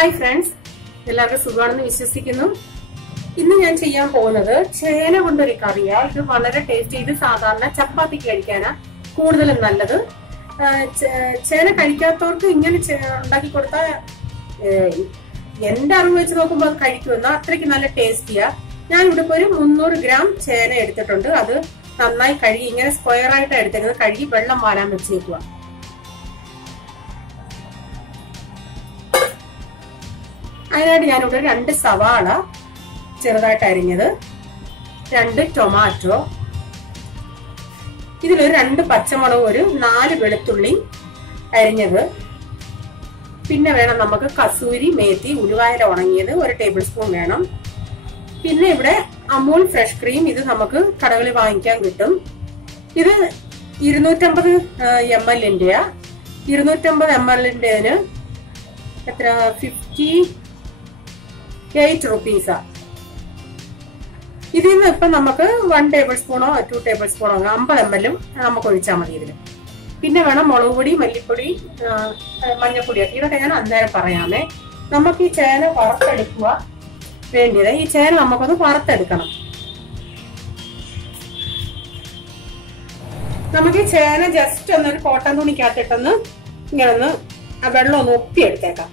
Hi friends, എല്ലാവർക്കും സുഖമാണെന്ന് വിശ്വസിക്കുന്നു. ഇന്ന് ഞാൻ ചെയ്യാൻ പോകുന്നത് ചേന കൊണ്ടൊരു കറിയാ. ഇത് വളരെ ടേസ്റ്റി. ഇത് സാധാരണ ചപ്പാത്തിക്ക് കഴിക്കാനാ കൂടുതലും നല്ലത്. ചേന കഴിക്കാത്തവർക്ക് ഇങ്ങനെ ഉണ്ടാക്കി കൊടുത്താൽ എന്റെ അറിവ് വെച്ച് നോക്കുമ്പോൾ അത് കഴിക്കുമെന്ന അത്രയ്ക്ക് നല്ല ടേസ്റ്റിയാ. ഞാൻ ഇവിടെ ഒരു 300 ഗ്രാം ചേന എടുത്തിട്ടുണ്ട്. അത് നന്നായി കഴുകി ഇങ്ങനെ സ്ക്വയർ ആയിട്ട് എടുത്തേക്കുന്നത്. കഴുകി വെള്ളം വാരാൻ വെച്ചേക്കുക. അതിനായിട്ട് ഞാനിവിടെ 2 സവാള ചെറുതായിട്ട് അരിഞ്ഞത്, 2 ടൊമാറ്റോ, ഇതിലൊരു 2 പച്ചമുളക്, ഒരു 4 വെളുത്തുള്ളി അരിഞ്ഞത്, പിന്നെ വേണം നമുക്ക് കസൂരി മേത്തി ഉലുവായില ഉണങ്ങിയത് 1 ടേബിൾ സ്പൂൺ വേണം. പിന്നെ ഇവിടെ അമൂൽ ഫ്രഷ് ക്രീം, ഇത് നമുക്ക് കടകളിൽ വാങ്ങിക്കാൻ കിട്ടും. ഇത് 250 ml-ന്റെയാ. 250 ml-ന്റെതിന് എത്ര 58 റുപ്പീസാ. ഇതിൽ നിന്ന് ഇപ്പൊ നമുക്ക് 1 ടേബിൾ സ്പൂണോ 2 ടേബിൾ സ്പൂണോ 50 ml നമുക്ക് ഒഴിച്ചാൽ മതി ഇതിന്. പിന്നെ വേണം മുളക് പൊടി, മല്ലിപ്പൊടി, മഞ്ഞപ്പൊടി. ഇതൊക്കെ ഞാൻ അന്നേരം പറയാമേ. നമുക്ക് ഈ ചേന വറുത്തെടുക്കുക വേണ്ടിയത്. ഈ ചേന നമുക്കൊന്ന് വറുത്തെടുക്കണം. നമുക്ക് ഈ ചേന ജസ്റ്റ് ഒന്നൊരു കോട്ടൺ തുണിക്കകത്തിട്ടൊന്ന് ഇങ്ങനെ ഒന്ന് ആ വെള്ളം ഒന്ന് ഒപ്പിയെടുത്തേക്കാം.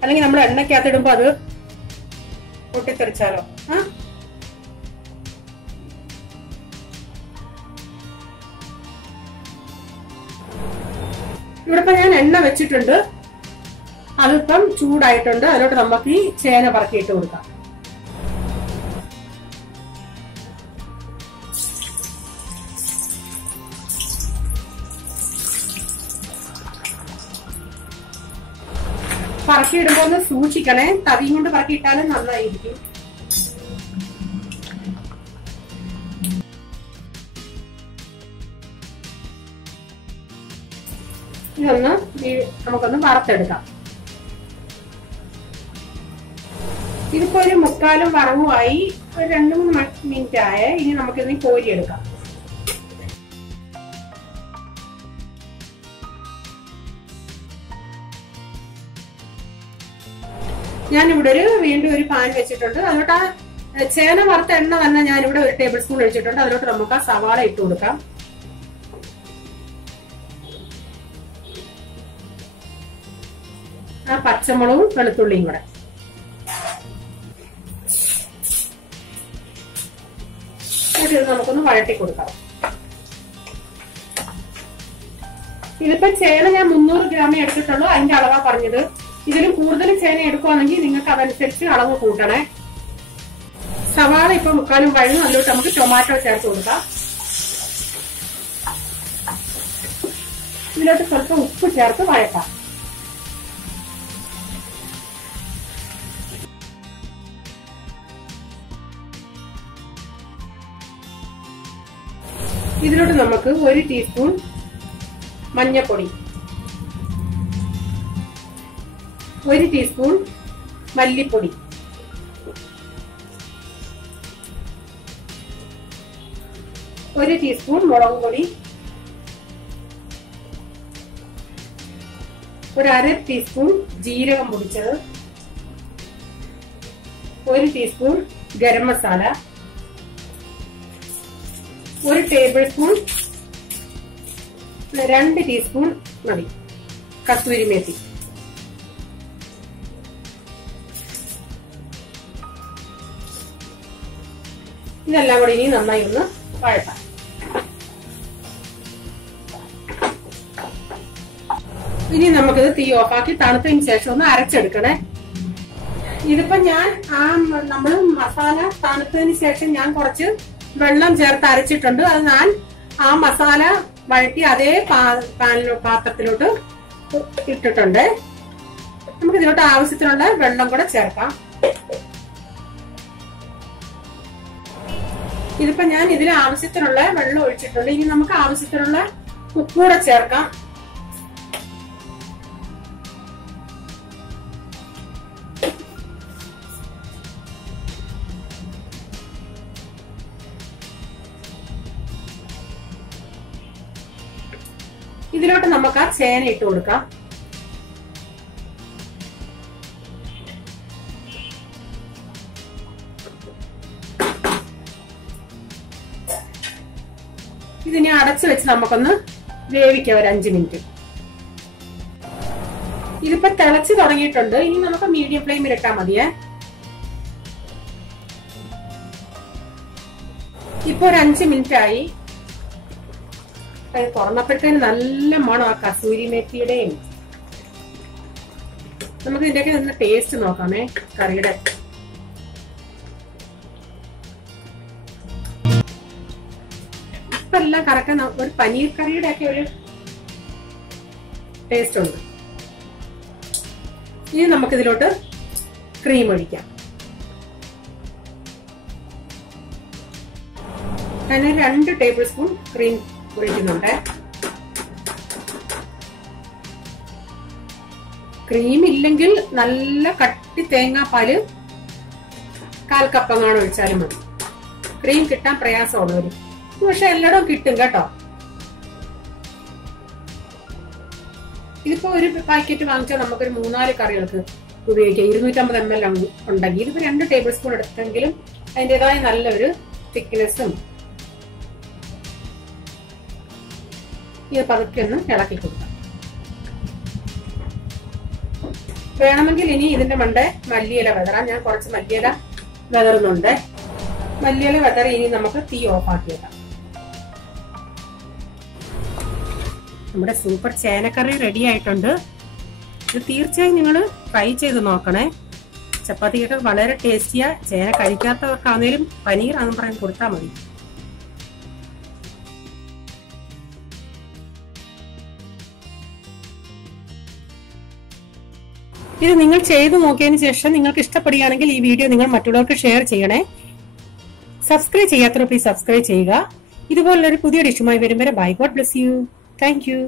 അല്ലെങ്കിൽ നമ്മൾ എണ്ണക്കകത്തിടുമ്പോ അത് പൊട്ടിത്തെറിച്ചാലോ. ഇവിടെ ഇപ്പൊ ഞാൻ എണ്ണ വെച്ചിട്ടുണ്ട്. അതിപ്പം ചൂടായിട്ടുണ്ട്. അതിലോട്ട് നമുക്ക് ഈ ചേന പറക്കിയിട്ട് കൊടുക്കാം. പറക്കിയിടുമ്പോ ഒന്ന് സൂക്ഷിക്കണേ. തവിയും കൊണ്ട് പറക്കിയിട്ടാലും നന്നായിരിക്കും. ഇതൊന്ന് നമുക്കൊന്ന് വറുത്തെടുക്കാം. ഇതിപ്പോ ഒരു 3/4 വറവുമായി, ഒരു 2-3 മിനിറ്റ് ആയ. ഇനി നമുക്കിതിന് കോരിയെടുക്കാം. ഞാനിവിടെ വീണ്ടും ഒരു പാൻ വെച്ചിട്ടുണ്ട്. അതിലോട്ട് ആ ചേന വറുത്ത എണ്ണ തന്നെ ഞാനിവിടെ 1 ടേബിൾ സ്പൂൺ ഒഴിച്ചിട്ടുണ്ട്. അതിലോട്ട് നമുക്ക് ആ സവാള ഇട്ട് കൊടുക്കാം. ആ പച്ചമുളകും വെളുത്തുള്ളിയും കൂടെ ഇത് നമുക്കൊന്ന് വഴട്ടി കൊടുക്കാം. ഇതിപ്പോ ചേന ഞാൻ 300 ഗ്രാമേ എടുത്തിട്ടുള്ളൂ. അതിന്റെ അളവാ പറഞ്ഞത്. ഇതിലും കൂടുതൽ ചേന എടുക്കുവാണെങ്കിൽ നിങ്ങൾക്ക് അതനുസരിച്ച് അളവ് കൂട്ടണേ. സവാള ഇപ്പൊ 3/4 വഴന്നു. അതിലോട്ട് നമുക്ക് ടൊമാറ്റോ ചേർത്ത് കൊടുക്കാം. ഇതിലോട്ട് സ്വല്പം ഉപ്പ് ചേർത്ത് വഴട്ടാം. ഇതിലോട്ട് നമുക്ക് 1 ടീസ്പൂൺ മഞ്ഞപ്പൊടി, 1 ടീസ്പൂൺ മല്ലിപ്പൊടി, 1 ടീസ്പൂൺ മുളക് പൊടി, ഒരു 1/2 ടീസ്പൂൺ ജീരകം പൊടിച്ചത്, 1 teaspoon garam masala, 1 table spoon 2 teaspoon മതി കസൂരി മേത്തി. ഇതെല്ലാം കൂടി ഇനി നന്നായി ഒന്ന് വഴട്ടാം. ഇനി നമുക്കിത് തീ ഓഫാക്കി തണുത്തതിന് ശേഷം ഒന്ന് അരച്ചെടുക്കണേ. ഇതിപ്പോ ഞാൻ നമ്മൾ മസാല തണുത്തതിന് ശേഷം ഞാൻ കുറച്ച് വെള്ളം ചേർത്ത് അരച്ചിട്ടുണ്ട്. അത് ഞാൻ ആ മസാല വഴറ്റി അതേ പാത്രത്തിലോട്ട് ഇട്ടിട്ടുണ്ട്. നമുക്ക് ഇതിലോട്ട് ആവശ്യത്തിനുള്ള വെള്ളം കൂടെ ചേർക്കാം. ഇതിപ്പോ ഞാൻ ഇതിന് ആവശ്യത്തിനുള്ള വെള്ളം ഒഴിച്ചിട്ടുണ്ട്. ഇനി നമുക്ക് ആവശ്യത്തിനുള്ള ഉപ്പൂടെ ചേർക്കാം. ഇതിലോട്ട് നമുക്ക് ആ ചേന ഇട്ട് കൊടുക്കാം. ഇതിനെ അടച്ചു വെച്ച് നമുക്കൊന്ന് വേവിക്കാം ഒരു 5 മിനിറ്റ്. ഇതിപ്പോ തിളച്ച് തുടങ്ങിയിട്ടുണ്ട്. ഇനി നമുക്ക് മീഡിയം ഫ്ലെയിമിൽ ഇട്ടാൽ മതിയേ. ഇപ്പൊ ഒരു 5 മിനിറ്റ് ആയി. തുറന്നപ്പോഴത്തേന് നല്ല മണം ആ കസൂരി മേത്തിയുടെയും. നമുക്ക് ഇതിന്റെയൊക്കെ ഒന്ന് ടേസ്റ്റ് നോക്കാമേ കറിയുടെ. ഇപ്പൊ എല്ലാം കറക്റ്റ് ഒരു പനീർ കറിയുടെ ഒക്കെ ഒരു ടേസ്റ്റ് ഉണ്ട്. ഇനി നമുക്ക് ഇതിലോട്ട് ക്രീം ഒഴിക്കാം. ഞാൻ 2 ടേബിൾ സ്പൂൺ ക്രീം ഒഴിക്കുന്നുണ്ട്. ക്രീം ഇല്ലെങ്കിൽ നല്ല കട്ടി തേങ്ങാപ്പാല് 1/4 കപ്പങ്ങാണ് ഒഴിച്ചാലും മതി. ക്രീം കിട്ടാൻ പ്രയാസമുള്ളവര്, പക്ഷെ എല്ലായിടവും കിട്ടും കേട്ടോ. ഇതിപ്പോ ഒരു പാക്കറ്റ് വാങ്ങിച്ചാൽ നമുക്കൊരു 3-4 കറികൾക്ക് ഉപയോഗിക്കാം. 250 ml ഉണ്ടെങ്കിൽ ഇതിപ്പോ 2 ടേബിൾ സ്പൂൺ എടുത്തെങ്കിലും അതിൻ്റെതായ നല്ലൊരു തിക്നെസ്സും. ഇത് പതുക്കെ ഒന്ന് ഇളക്കി കൊടുക്കാം. വേണമെങ്കിൽ ഇനി ഇതിന്റെ മണ്ടേ മല്ലിയില വെതറാം. ഞാൻ കുറച്ച് മല്ലിയില വെതറുന്നുണ്ട്. മല്ലിയില വെതറി ഇനി നമുക്ക് തീ ഓഫ് ആക്കിയേക്കാം. നമ്മുടെ സൂപ്പർ ചേനക്കറി റെഡി ആയിട്ടുണ്ട്. ഇത് തീർച്ചയായും നിങ്ങൾ ട്രൈ ചെയ്ത് നോക്കണേ. ചപ്പാത്തിക്കൊക്കെ വളരെ ടേസ്റ്റിയാ. ചേന കഴിക്കാത്തവർക്കാണേലും പനീർ ആണെന്ന് പറഞ്ഞ് കൊടുത്താൽ മതി. ഇത് നിങ്ങൾ ചെയ്തു നോക്കിയതിന് ശേഷം നിങ്ങൾക്ക് ഇഷ്ടപ്പെടുകയാണെങ്കിൽ ഈ വീഡിയോ നിങ്ങൾ മറ്റുള്ളവർക്ക് ഷെയർ ചെയ്യണേ. സബ്സ്ക്രൈബ് ചെയ്യാത്തവർ പ്ലീസ് സബ്സ്ക്രൈബ് ചെയ്യുക. ഇതുപോലൊരു പുതിയ ഡിഷുമായി വരും വരെ bye. God bless you. Thank U.